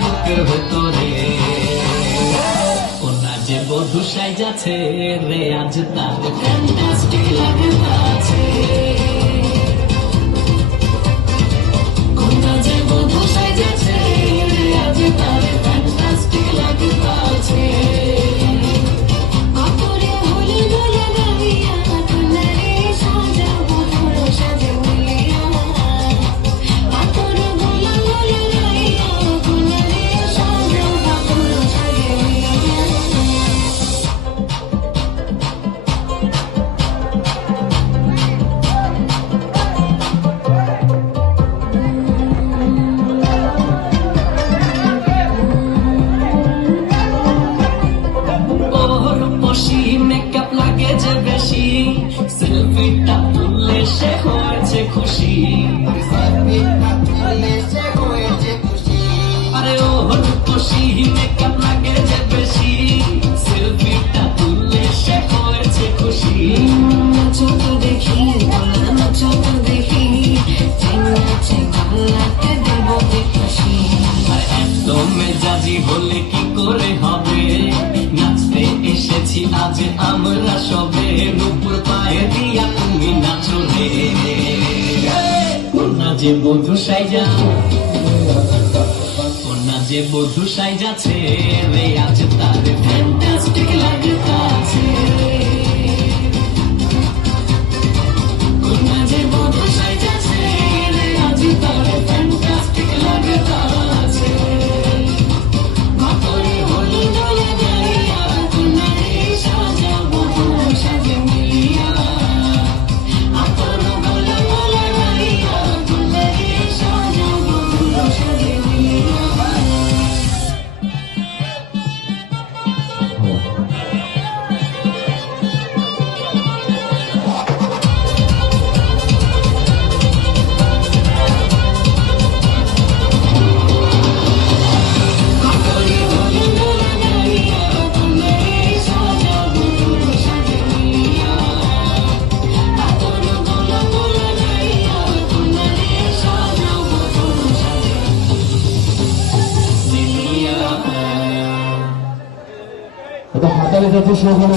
বুকের ভেতরে ওনা যে বধূ সাইজাছে রে আজ তার ফ্যান্টাস্টিক লাগতাছে ওনা যে বধূ সাইজাছে রে আজ তার ফ্যান্টাস্টিক লাগতাছে মেকআপ লাগে যে বেশি সেলফিটা তুললে সে হয়েছে খুশি আরে ও খুশি মেকআপ লাগে যে বেশি সেলফিটা তুললে সে হয়েছে খুশি নাচো তো দেখি নাচো তো দেখি বাংলাতে দেব খুশি একদম মেজাজি হলে কি করে হবে এসেছি আজ আমরা সবে নুপুর পায়ে দিয়া তুমি নাচো রে ওনা যে বধূ সাইজা ওনা যে বধূ সাইজাছে রে আজ তার ফ্যান্টাস্টিক লাগতাছে ওনা যে বধূ সাইজাছে রে আজ তার ফ্যান্টাস্টিক লাগতাছে হাতালে যাতে